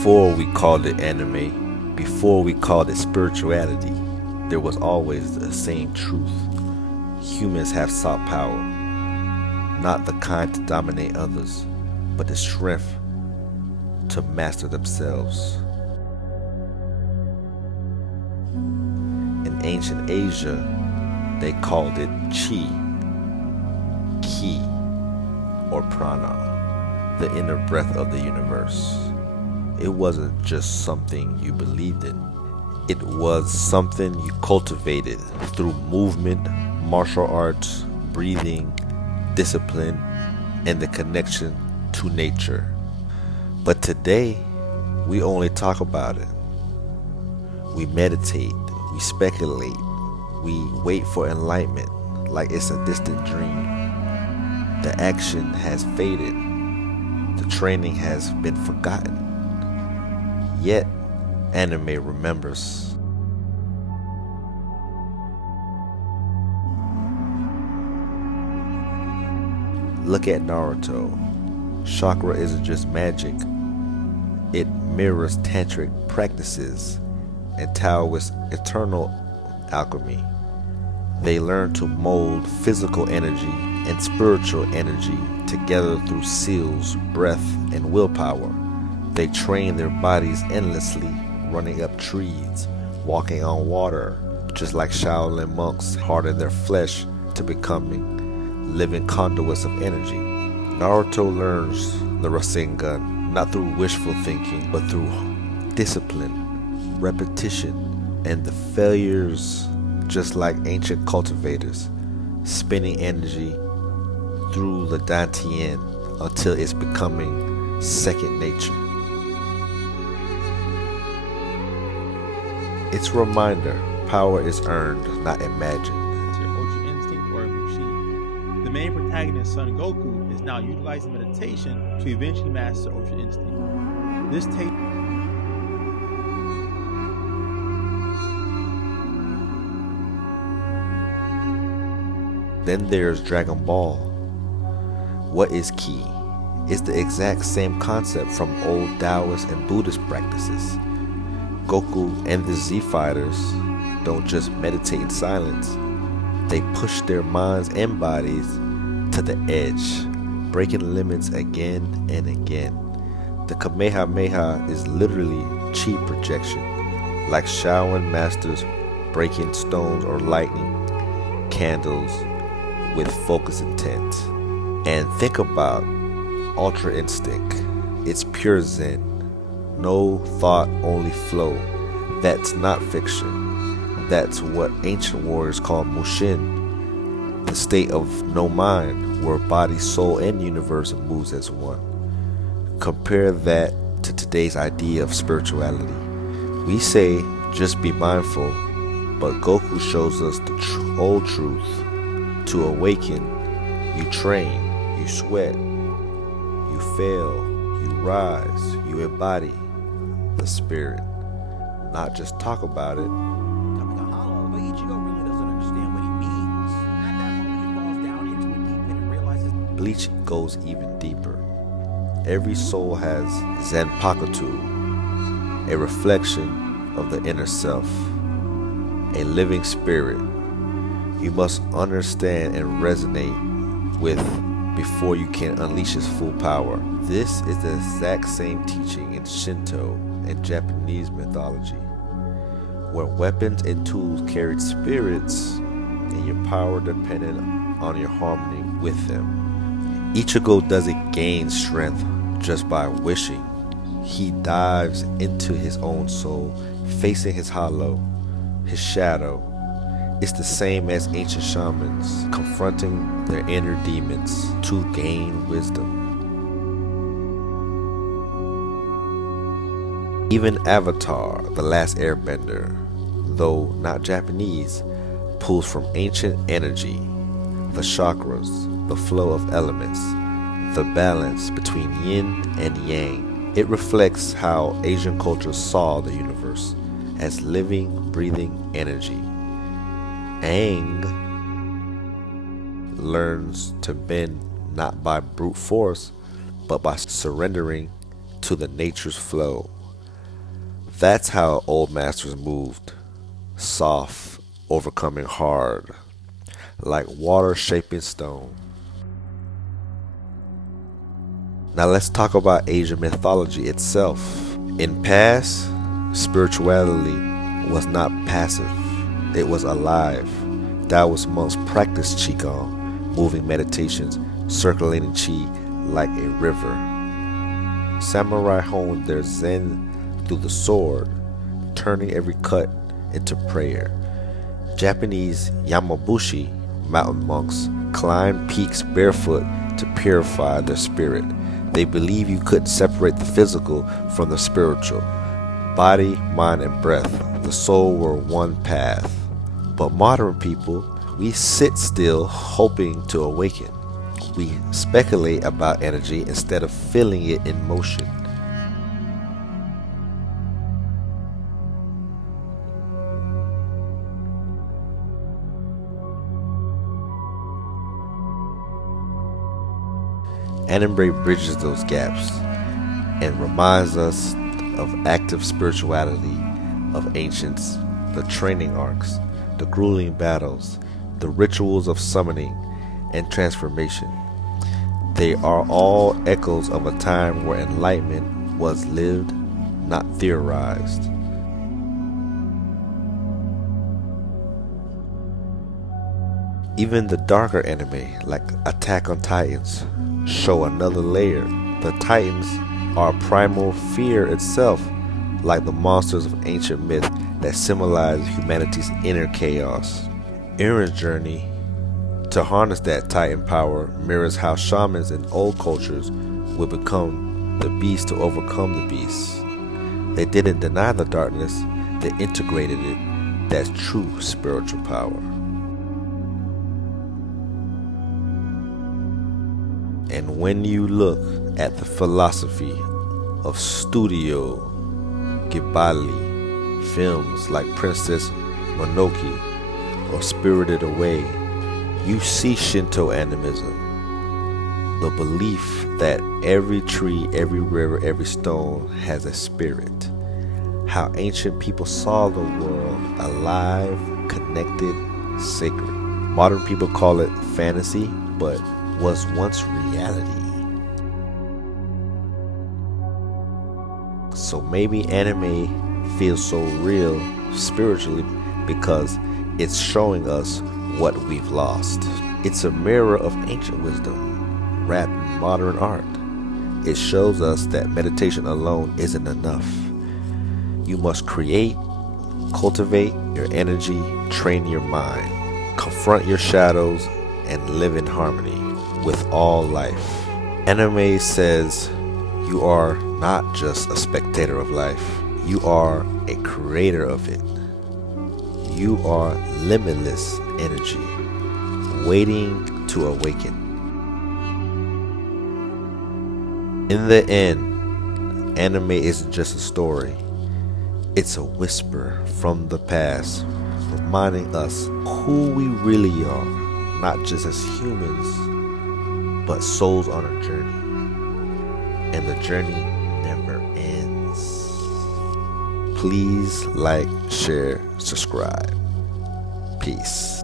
Before we called it anime, before we called it spirituality, there was always the same truth. Humans have sought power, not the kind to dominate others, but the strength to master themselves. In ancient Asia, they called it chi, ki, or prana, the inner breath of the universe. It wasn't just something you believed in. It was something you cultivated through movement, martial arts, breathing, discipline, and the connection to nature. But today, we only talk about it. We meditate, we speculate, we wait for enlightenment like it's a distant dream. The action has faded. The training has been forgotten. Yet, anime remembers. Look at Naruto. Chakra isn't just magic. It mirrors tantric practices and Taoist eternal alchemy. They learn to mold physical energy and spiritual energy together through seals, breath, and willpower. They train their bodies endlessly, running up trees, walking on water, just like Shaolin monks harden their flesh to becoming living conduits of energy. Naruto learns the Rasengan not through wishful thinking, but through discipline, repetition, and the failures, just like ancient cultivators, spinning energy through the Dantian until it's becoming second nature. It's a reminder, power is earned, not imagined. Your Ultra Instinct or Mushi. The main protagonist, Son Goku, is now utilizing meditation to eventually master Ultra Instinct. This takes Then there's Dragon Ball. What is Ki? It's the exact same concept from old Taoist and Buddhist practices. Goku and the Z Fighters don't just meditate in silence. They push their minds and bodies to the edge, breaking limits again and again. The Kamehameha is literally chi projection, like Shaolin masters breaking stones or lighting candles with focused intent. And think about Ultra Instinct. It's pure Zen. No thought, only flow. That's not fiction. That's what ancient warriors call Mushin, the state of no mind, where body, soul, and universe moves as one. Compare that to today's idea of spirituality. We say, just be mindful, but Goku shows us the old truth. To awaken, you train, you sweat, you fail, you rise, you embody the spirit, not just talk about it. But Ichigo really doesn't understand what he means. At that moment, he falls down into a deep pit and realizes Bleach goes even deeper. Every soul has Zanpakuto, a reflection of the inner self, a living spirit. You must understand and resonate with before you can unleash its full power. This is the exact same teaching in Shinto and Japanese mythology, where weapons and tools carried spirits and your power depended on your harmony with them. Ichigo doesn't gain strength just by wishing. He dives into his own soul, facing his hollow, his shadow. It's the same as ancient shamans confronting their inner demons to gain wisdom. Even Avatar, the last airbender, though not Japanese, pulls from ancient energy, the chakras, the flow of elements, the balance between yin and yang. It reflects how Asian culture saw the universe as living, breathing energy. Aang learns to bend not by brute force, but by surrendering to the nature's flow. That's how old masters moved. Soft, overcoming hard, like water shaping stone. Now let's talk about Asian mythology itself. In past, spirituality was not passive, it was alive. Taoist monks practiced Qigong, moving meditations, circulating Qi like a river. Samurai honed their Zen through the sword, turning every cut into prayer. Japanese Yamabushi mountain monks climbed peaks barefoot to purify their spirit. They believed you couldn't separate the physical from the spiritual. Body, mind, and breath, the soul were one path. But modern people, we sit still hoping to awaken. We speculate about energy instead of feeling it in motion. Anime bridges those gaps and reminds us of active spirituality of ancients, the training arcs, the grueling battles, the rituals of summoning and transformation. They are all echoes of a time where enlightenment was lived, not theorized. Even the darker anime, like Attack on Titans, show another layer. The Titans are primal fear itself, like the monsters of ancient myth that symbolize humanity's inner chaos. Erin's journey to harness that Titan power mirrors how shamans in old cultures would become the beast to overcome the beasts. They didn't deny the darkness, they integrated it. That's true spiritual power. And when you look at the philosophy of Studio Ghibli films like Princess Mononoke or Spirited Away, you see Shinto animism, the belief that every tree, every river, every stone has a spirit. How ancient people saw the world alive, connected, sacred. Modern people call it fantasy, but was once reality. So maybe anime feels so real spiritually because it's showing us what we've lost. It's a mirror of ancient wisdom wrapped in modern art. It shows us that meditation alone isn't enough. You must create, cultivate your energy, train your mind, confront your shadows, and live in harmony with all life. Anime says you are not just a spectator of life, you are a creator of it. You are limitless energy, waiting to awaken. In the end, anime isn't just a story, it's a whisper from the past, reminding us who we really are, not just as humans, but souls on a journey. And the journey never ends. Please like, share, subscribe. Peace.